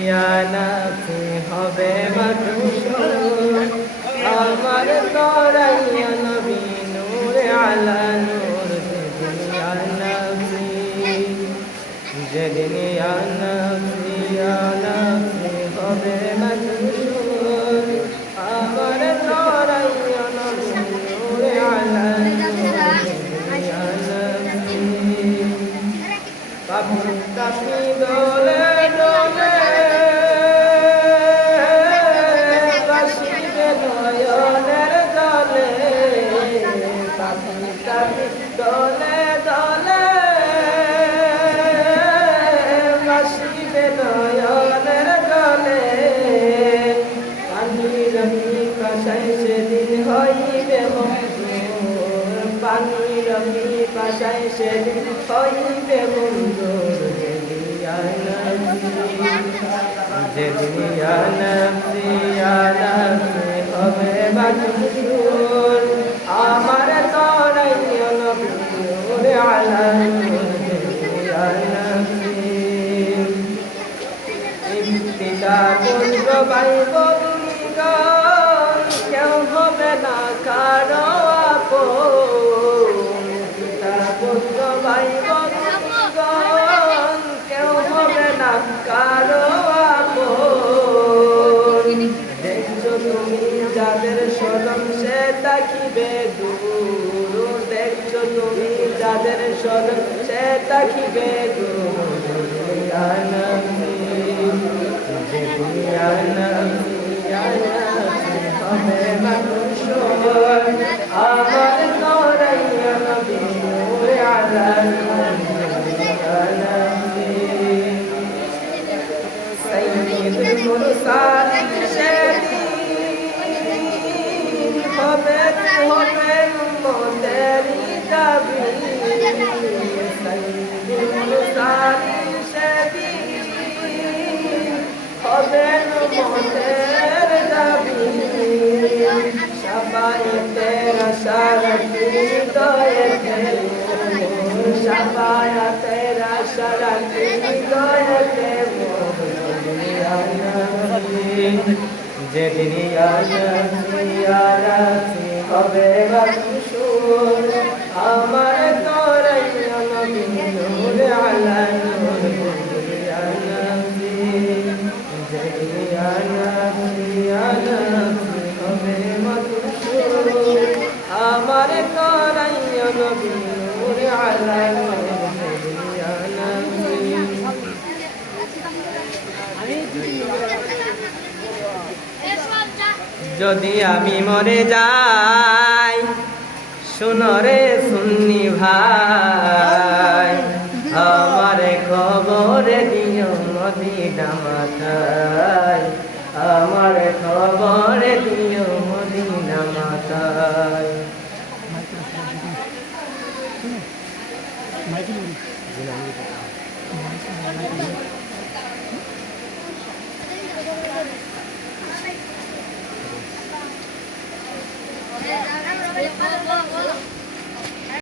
ইয়ানাফি হবে মাকসুর আমার তরাইয়া নবী নূরে আলা নূর যেদিন ইয়ানাফি হবে মাকসুর আমার তরাইয়া নবী নূরে আলা নূর কাপি দোলে দোলে বাসিবে নয়নের দলে কাপি কাপি দোলে দলে বাসিবে নয়নের দলে পানি রবি পাশাই সেদিন হইবে মঞ্জুর পানি রবি পাশাই সেদিন হইবে মঞ্জুর যেদিন ইয়ানাফি হবে মাকসুর আমার তরাইয়া নবী নূরে আলা পিতা পুত্র ভাই বন্ধুগণ কেউ হবে না কারো আপন পিতা পুত্র ভাই বন্ধুগণ কেউ হবে না কারো আপন দেখছো তুমি যাদের স্মরণ সে তাকিবে দূর দেখছো তুমি যাদের স্মরণ সে তাকিবে দূর হবে মাকসুর আমার তরাইয়া নবী নূরে আলা সাইয়্যিদুল মুরসালিন সেদিন হবে উম্মতেরি দাবি সাইয়্যিদুল মুরসালিন সেদিন হবে উম্মতের দাবি শাফায়াতের আশারাতে হৃদয়েতে শাফায়াতের আশারাতে হৃদয়েতে যেদিন ইয়ানাফি হবে মাকসুর আমার তরাইয়া নবী নূরে আলা নূর যেদিন ইয়ানাফি হবে মাকসুর আমার তরাইয়া নবী নূরে আলা নূর যদি আমি মরে যাই শুনরে সুন্নি ভাই আমার খবরে দিও মদিনা মাথায় আমার খবরে দিও মদিনা মাথায়